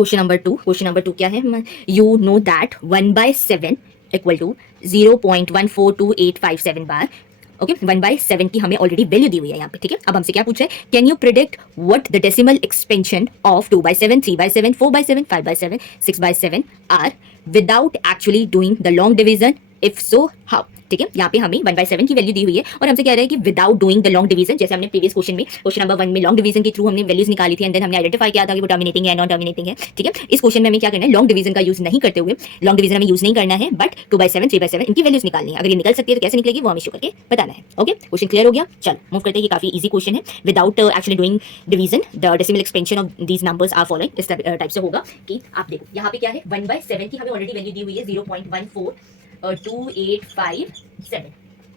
Question number two क्या है? You know that 1/7 equal to 0.142857 bar. Okay, 1/7 की हमें ऑलरेडी वैल्यू दी हुई है यहाँ पे, ठीक है। अब हमसे क्या पूछ रहा है? Can you predict what the decimal expansion of 2/7, 3/7, 4/7, 5/7, 6/7 are without actually doing the long division? If so how? ठीक है, यहाँ पे हमें 1/7 की वैल्यू दी हुई है और हमसे कह रहे हैं कि without doing the long division, जैसे हमने प्रीवियस क्वेश्चन में क्वेश्चन नंबर 1 में लॉन्ग डिवीजन के थ्रू हमने वैल्यूज निकाली थी एंड देन हमने आइडेंटिफाई किया था कि वो टर्मिनेटिंग है, नॉन टर्मिनेटिंग है, ठीक है। इस क्वेश्चन में हमें क्या करना है? लॉन्ग डिवीजन का यूज नहीं करते हुए, लॉन्ग डिवीजन हमें यूज नहीं करना है, बट 2/7, 3/7 इनकी वैल्यूज निकालनी है। अगर ये निकल सकती है तो कैसे निकलेगी वो हमें शो करके बताना है। ओके, क्वेश्चन क्लियर हो गया? चलो मूव करते हैं। ये काफी इजी क्वेश्चन है। Without actually doing division the decimal expansion of these numbers are following. इस टाइप से होगा कि आप देखो यहाँ पे क्या है, 1/7 की हमें ऑलरेडी वैल्यू दी हुई है 0.14285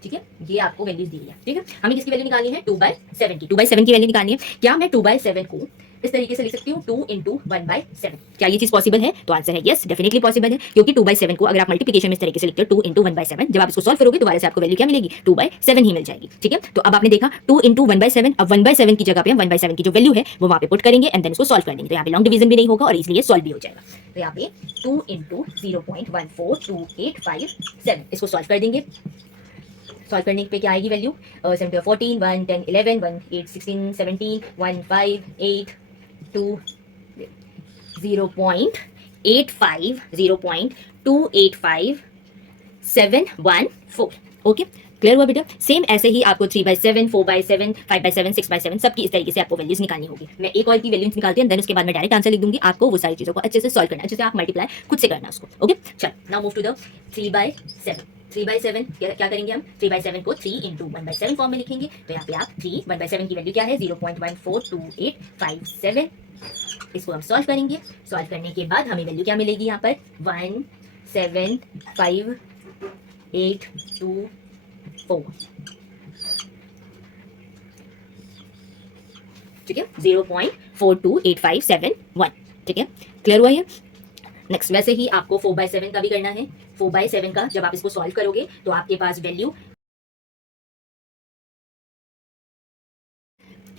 ठीक है। ये आपको वैल्यूज दी है, ठीक है। हमें किसकी वैल्यू निकालनी है? 2/7 की। 2/7 की वैल्यू निकालनी है। क्या मैं 2/7 को इस तरीके से लिख सकती हूँ 2 × 1/7? क्या ये चीज पॉसिबल है? तो आंसर है यस, डेफिनेटली पॉसिबल है, क्योंकि 2/7 को अगर आप मल्टीप्लिकेशन में इस तरीके से लिखते हो 2 × 1/7, जब आप इसको सॉल्व करोगे दोबारा से आपको वैल्यू क्या मिलेगी? 2/7 ही मिल जाएगी, ठीक है। तो अब आपने देखा 2 × 1/7, अब 1/7 की जगह पे हम 1/7 की जो वैल्यू है वो वहां पे पुट करेंगे एंड देन इसको सॉल्व कर देंगे। तो यहाँ पे लॉन्ग डिवीजन भी नहीं होगा और इजीली सॉल्व भी हो जाएगा। तो यहाँ पे 2 × 0.14285 इसको सॉल्व कर देंगे। सॉल्व करने पे क्या आएगी वैल्यू? 7 14 1 10 11 1 8 16 17 1 5 8 2 0.85 0.285714। ओके, क्लियर हुआ बेटा? सेम ऐसे ही आपको 3/7, 4/7, 5/7, 6/7 सबकी इस तरीके से आपको वैल्यूज निकालनी होगी। मैं एक और की वैल्यूज निकालती हूँ, देन उसके बाद मैं डायरेक्ट आंसर लिख दूंगी। आपको वो सारी चीजों को अच्छे से सॉल्व करना है, अच्छे से आप मल्टीप्लाई खुद से करना उसको। ओके, चलो नाउ मूव टू द 3/7। 3/7 क्या करेंगे हम? 3/7 को 3 × 1/7 फॉर्म में लिखेंगे। तो यहाँ पे आप 1/7 की वैल्यू क्या है? 0.14285 इसको हम सॉल्व करेंगे। सॉल्व करने के बाद हमें वैल्यू क्या मिलेगी यहाँ पर? 17584 ठीक है, 0.428571 ठीक है, क्लियर हुआ ये? नेक्स्ट वैसे ही आपको 4/7 का भी करना है। 4/7 का जब आप इसको सॉल्व करोगे तो आपके पास value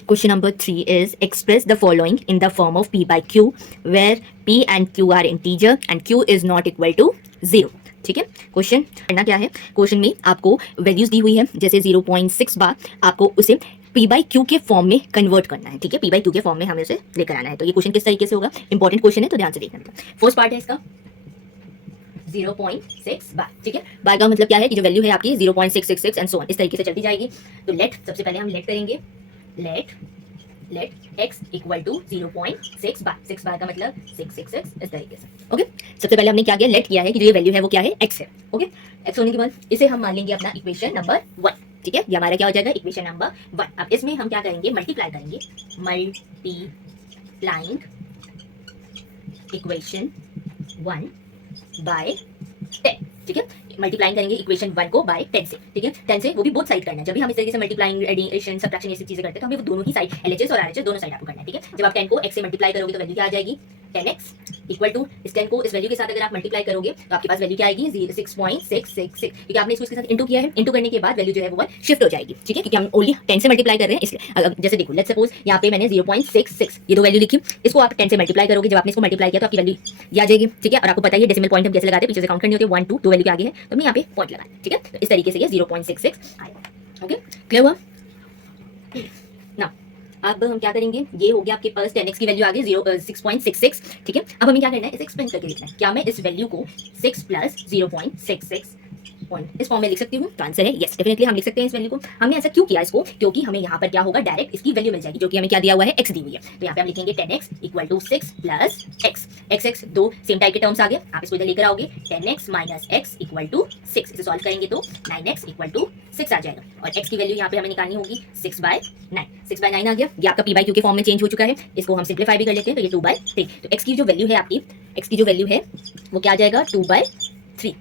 Question number 3 is express the following in the form of P/Q where P and Q are integer and Q is not equal to 0। ठीक है, क्वेश्चन करना क्या है? क्वेश्चन में आपको वैल्यूज दी हुई है, जैसे 0.6 बार आपको उसे P/Q के फॉर्म में कन्वर्ट करना है, ठीक है। P/Q के फॉर्म में हमें उसे लेकर आना है। तो ये क्वेश्चन किस तरीके से होगा? इंपॉर्टेंट क्वेश्चन है, तो ध्यान से देखना। फर्स्ट पार्ट है इसका 0.6 बार, ठीक है। बार का मतलब क्या है कि जो वैल्यू है आपकी 0.666 एंड सो ऑन, इस तरीके से चलती जाएगी। तो लेट, सबसे पहले हम लेट करेंगे। लेट x इक्वल टू 0.6 बार। 6 बार का मतलब 666 इस तरीके से। ओके, सबसे पहले हमने क्या किया? लेट किया है कि जो ये वैल्यू है वो क्या है? x है। ओके, x होने के बाद इसे हम मान लेंगे अपना इक्वेशन नंबर 1, ठीक है। ये हमारा क्या हो जाएगा? Equation number 1। अब इसमें हम क्या करेंगे? मल्टीप्लाई करेंगे। मल्टीप्लाइंग इक्वेशन 1 बाय 10, ठीक है। मल्टीप्लाइंग करेंगे इक्वेशन 1 को बाय 10 से, ठीक है। 10 से वो भी बोथ साइड करना है। जब भी हम इस तरीके से मल्टीप्लाइंग, एडिशन, सबट्रैक्शन ये सब चीजें करते हैं तो हमें वो दोनों ही साइड LHS और RHS दोनों साइड आपको करना है, ठीक है। जब आप 10 को x से मल्टीप्लाई करोगे तो वैल्यू क्या आ जाएगी? 10x इक्वल टू इस 10 को इस वैल्यू के साथ अगर आप मल्टीप्लाई करोगे तो आपके पास वैल्यू क्या आएगी? 6.666, क्योंकि आपने इसको इसके साथ इंटू किया है। इंटू करने के बाद वैल्यू जो है वो शिफ्ट हो जाएगी, ठीक है, क्योंकि हम ओनली 10 से मल्टीप्लाई कर रहे हैं इसलिए। जैसे देखो, लेट्स सपोज यहाँ पे मैंने 0.66 ये दो वैल्यू लिखी, इसको आप 10 से मल्टीप्लाई करोगे। जब आपने इसको मल्टीप्लाई किया तो आपकी वैल्यू ये आ जाएगी, ठीक है। और आपको पता है ये डेसिमल पॉइंट हम कैसे लगाते हैं, पीछे से काउंट करनी होती है। 1 2 दो वैल्यू के आगे है तो हमने यहाँ पे पॉइंट लगाना है, ठीक है। तो इस तरीके से ये 0.66 आएगा। ओके, क्लियर हुआ? ना अब हम क्या करेंगे? ये हो गया आपके पास 10x की वैल्यू आ गई 6.66, ठीक है। अब हमें क्या करना है? इसे एक्सपेंड करके लिखना है। क्या मैं इस वैल्यू को 6 + 0.66 इस फॉर्म में लिख सकती हूँ? तो आंसर है यस, डेफिनेटली हम लिख सकते हैं इस वैल्यू को। हमने ऐसा क्यों किया इसको? क्योंकि हमें यहाँ पर क्या होगा? डायरेक्ट इसकी वैल्यू मिल जाएगी, जो कि हमें क्या दिया हुआ है? x दी हुई है। तो यहाँ पे हम लिखेंगे 10x equal to 6 + x। x दो सेम टाइप के टर्म्स आ गए, आप इसको इधर लेकर आओगे। 10x - x इक्वल टू 6, इसे सॉल्व करेंगे तो 9x इक्वल टू 6 आ जाएगा। और x की वैल्यू यहाँ पे हमें निकालनी होगी 6/9। 6/9 आ गया। ये आपका P/Q के फॉर्म में चेंज हो चुका है। इसको हम सिंप्लीफाई भी कर लेते हैं, तो ये 2/3। तो x की जो वैल्यू है आपकी, x की जो वैल्यू है वो क्या आ जाएगा? 2/3।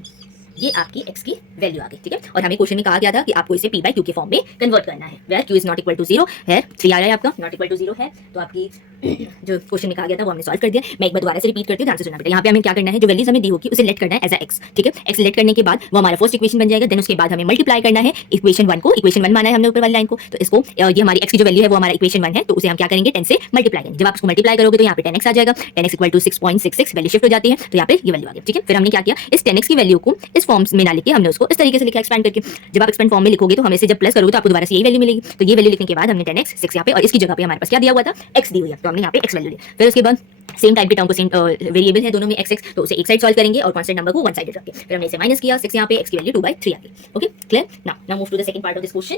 ये आपकी x की वैल्यू आ गई, ठीक है। और हमें क्वेश्चन में कहा गया था कि आपको इसे p बाई क्यू के फॉर्म में कन्वर्ट करना है, where q is not equal to 0 है, 3 आ रहा है आपका, नॉट इक्वल टू 0 है। तो आपकी जो क्वेश्चन में कहा गया था वो हमने सॉल्व कर दिया। मैं एक बार दोबारा से रिपीट करती हूँ, ध्यान से सुनना बेटा। यहाँ पे हमें क्या करना है, जो वैल्यूज हमें दी होगी उसे लेट करना है एज अ x, ठीक है। x लेट करने के बाद वो हमारा फर्स्ट इक्वेशन बन जाएगा। देन उसके बाद हमें मल्टीप्लाई करना है इक्वेशन 1 को, इक्वेशन 1 माना है हमने ऊपर वाली लाइन को, तो इसको ये हमारी x की जो वैल्यू है वो हमारा इक्वेशन 1 है, तो उसे हम क्या करेंगे 10 से मल्टीप्लाई करेंगे। जब आप उसको मल्टीप्लाई करोगे तो यहाँ पे 10x आ जाएगा, 10x equal to 6.66 value shift हो जाती है, तो यहाँ पे ये वैल्यू आ गई, ठीक है। फिर हमने क्या किया, इस 10x की वैल्यू को इस फॉर्म में ना लिख के हमने उसको इस तरीके से लिखा एक्सपेंड करके। जब आप एक्सपेंड फॉर्म में लिखोगे तो हमें से जब प्लस करोगे तो आपको दोबारा से यही वैल्यू मिलेगी। तो ये वैल्यू लिखने के बाद हमने 10x 6 यहाँ पे, और इसकी जगह पे हमारे पास क्या दिया हुआ था, x दी हुई है, तो हमने यहाँ पे x वैल्यू ली। फिर उसके बाद सेम टाइप के टर्म को, सेम वेरिएबल है दोनों में x x, तो उसे एक साइड सॉल्व करेंगे और कांस्टेंट नंबर को वन साइड रख के फिर हमने इसे माइनस किया 6 यहाँ पे, x की वैल्यू 2/3 आ गई। Okay clear. Now move to the second part of this question.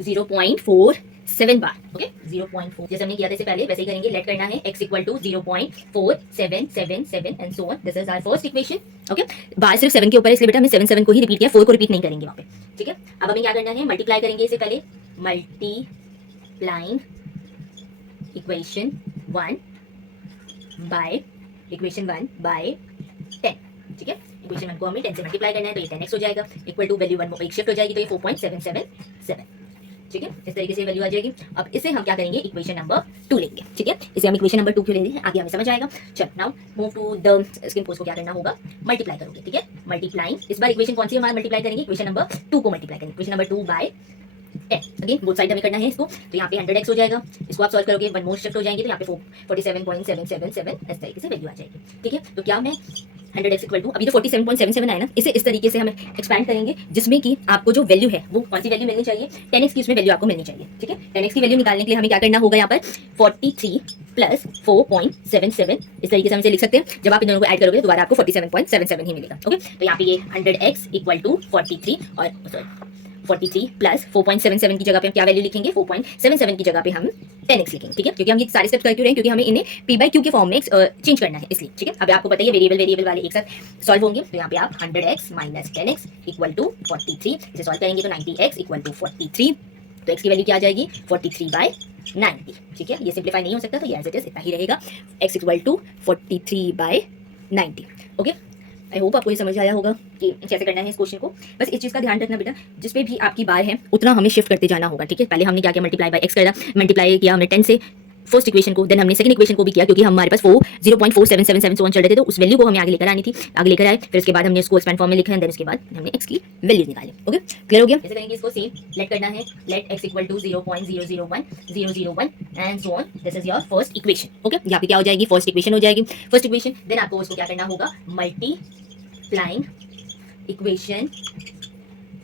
0.47 bar, okay 0.4 जैसे हमने किया था इससे पहले वैसे ही करेंगे। लेट करना है x equal to 0.4777 and so on. This is our first equation, okay. बार सिर्फ 7 के ऊपर है इसलिए बेटा हमने 7 7 को ही रिपीट किया, 4 को रिपीट नहीं करेंगे वहाँ पे, ठीक है। अब हमें क्या करना है, मल्टीप्लाई करेंगे इससे पहले, multiplying equation 1 by equation 1 by 10, ठीक है। इक्वेशन 1 को हमें 10 से मल्टीप्लाई करना है, तो ये 10x हो जाएगा, इक्वल टू वैल्यू 1 एक शिफ्ट हो जाएगी, तो ये 4.777, ठीक है। इस तरीके से वैल्यू आ जाएगी। अब इसे हम क्या करेंगे, इक्वेशन नंबर 2 लेंगे, ठीक है। इसे हम इक्वेशन नंबर 2 क्यों ले रहे हैं आगे हमें समझ आएगा। चल now move to the skin post को क्या करना होगा, मल्टीप्लाई करोगे, ठीक है। मल्टीप्लाइंग, इस बार इक्वेशन कौन सी हमारा मल्टीप्लाई करेंगे, इक्वेशन नंबर 2 को मल्टीप्लाई करेंगे, equation number 2 by 10। Again both side हमें करना है इसको, तो यहाँ पे 100x हो जाएगा, इसको आप सॉल्व करोगे 1 मोर शिफ्ट हो जाएंगे, तो यहाँ पे 47.777 इस तरीके से वैल्यू आ जाएगी, ठीक है। तो क्या मैं 100x इक्वल टू, अभी जो 47.77 आया ना, इसे इस तरीके से हमें एक्सपैंड करेंगे जिसमें कि आपको जो वैल्यू है वो कौन सी वैल्यू मिलनी चाहिए, 10x की उसमें वैल्यू आपको मिलनी चाहिए, ठीक है। 10x की वैल्यू निकालने के लिए हमें क्या करना होगा, यहाँ पर 43 प्लस 4.77 इस तरीके से हम इसे लिख सकते हैं। जब आप इन दोनों को ऐड करोगे दोबारा आपको 47.77 ही मिलेगा, ओके। तो यहाँ पे ये 100x इक्वल टू 43 और 43 प्लस 4.77 की जगह पे हम क्या वैल्यू लिखेंगे, 4.77 की जगह पे हम 10x लिखेंगे, ठीक है। क्योंकि हम ये सारे स्टेप्स कर क्यों रहे हैं, क्योंकि हमें इन्हें p बाई q के फॉर्म में चेंज करना है इसलिए, ठीक है। अब आपको पता है वेरिएबल वाले एक साथ सॉल्व होंगे, तो यहाँ पे आप 100x minus 10x equal to 43 इसे सॉल्व करेंगे तो 90x इक्वल टू 43, तो x की वैल्यू क्या आ जाएगी 43/90, ठीक है। ये सिंप्लीफाई नहीं हो सकता, तो ये एज इट इज इतना ही रहेगा, x equal to 43/90, okay. I hope आपको ये समझ आया होगा कि कैसे करना है इस क्वेश्चन को। बस इस चीज़ का ध्यान रखना बेटा, जिस पे भी आपकी बार है उतना हमें शिफ्ट करते जाना होगा, ठीक है। पहले हमने क्या किया, मल्टीप्लाई बाय x करा, मल्टीप्लाई किया हमने 10 से फर्स्ट इक्वेशन को, देन हमने सेकंड इक्वेशन को भी किया, क्योंकि हमारे पास 0.4777 चल रहे थे, तो उस वैल्यू को हमें आगे लेकर आनी थी, आगे लेकर आए। फिर उसके बाद हमने इसको एक्सपेंड फॉर्म में लिखा है, देन उसके बाद हमने x की वैल्यूज निकाली, ओके क्लियर हो गया। जैसे करेंगे इसको सेम, लेट करना है, let x equal to 0.001001 and so on. This is your first equation, okay. यहाँ पे क्या हो जाएगी, फर्स्ट इक्वेशन हो जाएगी, फर्स्ट इक्वेशन। देन आपको उसको क्या करना होगा, मल्टीप्लाइंग इक्वेशन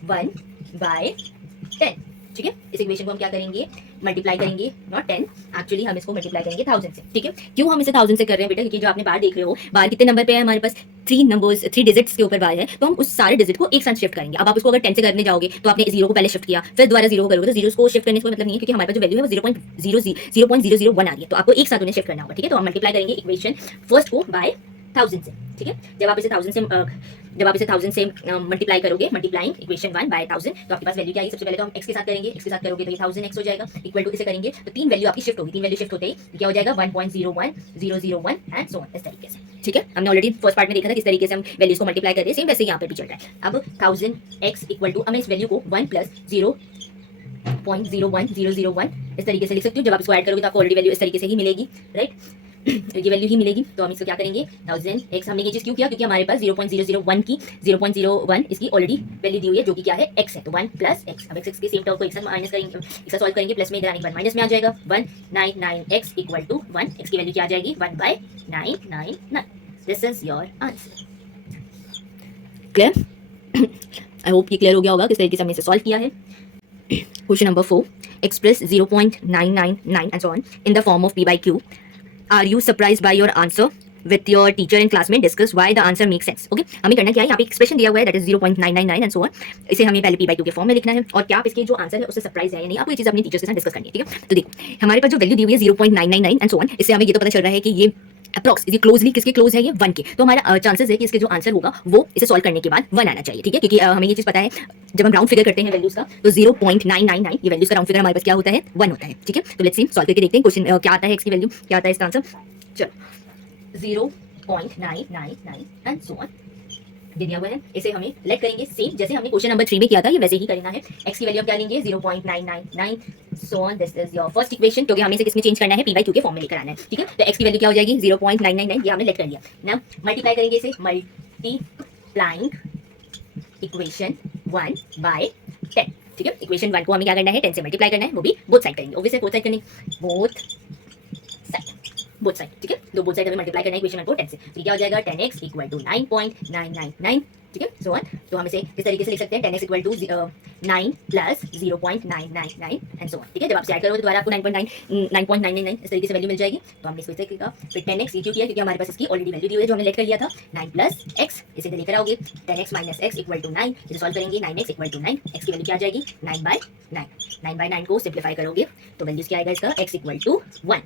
1 बाय 10, ठीक है। इस इक्वेशन को हम क्या करेंगे, मल्टीप्लाई करेंगे, नॉट 10, एक्चुअली हम इसको मल्टीप्लाई करेंगे 1000 से, ठीक है। क्यों हम इसे 1000 से कर रहे हैं बेटा, क्योंकि जो आपने बार देख रहे हो, बार कितने नंबर पे है हमारे पास, 3 डिजिट्स के ऊपर बार है, तो हम उस सारे डिजिट को एक साथ शिफ्ट करेंगे। अब आप उसको अगर 10 से करने जाओगे तो आपने 0 को पहले शिफ्ट किया, फिर दोबारा 0 करोगे, तो 0 को शिफ्ट करने का मतलब नहीं है, क्योंकि हमारे पास जो वैल्यू है वो 0.001 आ रही है, तो आपको एक साथ उन्हें शिफ्ट करना होगा, ठीक है। तो हम मल्टीप्लाई करेंगे इक्वेशन फर्स्ट को बाय 1000 से, ठीक है। जब आप इसे 1000 से मल्टीप्लाई करोगे, मल्टीप्लाइंग इक्वेशन 1 बाय 1000, तो आपके पास वैल्यू क्या आएगी, सबसे पहले तो हम x के साथ करेंगे, x के साथ करोगे तो ये 1000x हो जाएगा, इक्वल टू इसे करेंगे तो 3 वैल्यू आपकी शिफ्ट होगी, 3 वैल्यू शिफ्ट होते ही क्या हो जाएगा 1.01001 एंड सो ऑन इस तरीके से, ठीक है। हमने ऑलरेडी फर्स्ट पार्ट में देखा था किस तरीके से हम वैल्यूज को मल्टीप्लाई कर रहे हैं, सेम वैसे यहाँ पे भी चल रहा है। अब 1000x इक्वल टू, हमें इस वैल्यू को 1 प्लस 0.01001 इस तरीके से लिख सकती हूँ। जब आप इसको ऐड करोगे तो आपको ऑलरेडी वैल्यू इस तरीके से ही मिलेगी, राइट, ये वैल्यू ही मिलेगी। तो हम इसको क्या करेंगे, 1000x, हमने ये चीज़ क्यों किया, क्योंकि हमारे पास 0.001 की 0.01 इसकी ऑलरेडी वैल्यू दी हुई है, जो कि क्या है x है, तो 1 प्लस x। अब x के सेम टर्म को एक साथ माइनस करेंगे, एक साथ सॉल्व करेंगे, प्लस में इधर आने के बाद माइनस में आ जाएगा, 199x इक्वल टू 1, x की वैल्यू क्या आ जाएगी 1/999। This is your answer, clear. I hope ये क्लियर हो गया होगा किस तरीके से हमने इसे सॉल्व किया है। Question number 4, express 0.999 and so on in the form of p by q. Are you surprised by your answer? With your teacher and classmate discuss why the answer makes sense. Okay, हमें करना क्या है, यहाँ पे expression दिया हुआ है, that is 0.999 and so on. इसे हमें पहले p by q के फॉर्म में लिखना है, और क्या आप इसके जो आंसर है उससे सरप्राइज है या नहीं, आपको ये चीज़ अपनी टीचर के साथ डिस्कस करनी है, ठीक है। तो देखो हमारे पास जो वैल्यू दी हुई है 0.999 and so on, इससे हमें ये तो पता चल रहा है कि ये अप्रॉक्स, ये क्लोजली किसके क्लोज है, ये 1 के। तो हमारा चांसेस है कि इसके जो आंसर होगा वो इसे सॉल्व करने के बाद 1 आना चाहिए, ठीक है। क्योंकि हमें ये चीज़ पता है जब हम राउंड फिगर करते हैं वैल्यूज का, तो 0.999 ये वैल्यूज का राउंड फिगर हमारे पास क्या होता है 1 होता है, ठीक है। तो लेट्स सी सॉल्व करके देखते हैं क्वेश्चन क्या आता है, इसकी वैल्यू क्या आता है इसका आंसर। चलो 0.999 एंड सो ऑन, ये दिया हुआ है, इसे हमें लेट करेंगे सेम जैसे हमने क्वेश्चन नंबर 3 में किया था, ये वैसे ही करना है। x की वैल्यू हम क्या लेंगे 0.999 सो on, this is your first equation, क्योंकि हमें इसे किसमें चेंज करना है, p/q के फॉर्म में लेकर आना है, ठीक है। तो x की वैल्यू क्या हो जाएगी 0.999, ये हमने लेट कर लिया। नाउ मल्टीप्लाई करेंगे इसे, मल्टीप्लाइंग इक्वेशन 1 बाय 10, ठीक है। इक्वेशन 1 को हमें क्या करना है 10 से मल्टीप्लाई करना है, वो भी बोथ साइड करेंगे, ऑब्वियसली बोथ साइड करने, बोथ साइड, ठीक है। दो बोथ साइड हमें मल्टीप्लाई करना है इक्वेशन 1 को 10 से, तो क्या हो जाएगा 10x इक्वल टू 9.999, ठीक है। सो ऑन, तो हम इसे इस तरीके से लिख सकते हैं 10x equal to 9 plus 0.999 and so on, ठीक है। जब आप ऐड करोगे तो दोबारा आपको 9.999 इस तरीके से वैल्यू मिल जाएगी। तो हमने इसको इसे लिखा, फिर 10x क्यों किया, क्योंकि हमारे पास इसकी ऑलरेडी वैल्यू दी हुई है जो हमने लेट कर लिया था, 9 प्लस x, इसे इधर लेकर आओगे, 10x minus x equal to 9, इसे सॉल्व करेंगे, 9x इक्वल टू 9, x की वैल्यू क्या आ जाएगी 9/9 को सिंप्लीफाई करोगे तो वैल्यूज क्या आएगा इसका, x इक्वल टू 1,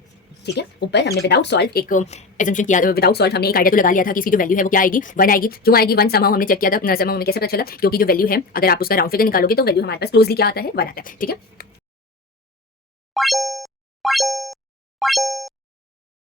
ठीक है। ऊपर हमने विदाउट सॉल्व एक एजम्पशन किया, विदाउट सॉल्व हमने एक आइडिया तो लगा लिया था कि इसकी जो वैल्यू है वो क्या आएगी 1 आएगी। क्यों आएगी 1, समहाउ हमने चेक किया था, समहाउ हमें कैसे पता चला, क्योंकि जो वैल्यू है अगर आप उसका राउंड फिगर निकालोगे तो वैल्यू हमारे पास क्लोजली क्या आता है 1 आता है, ठीक है।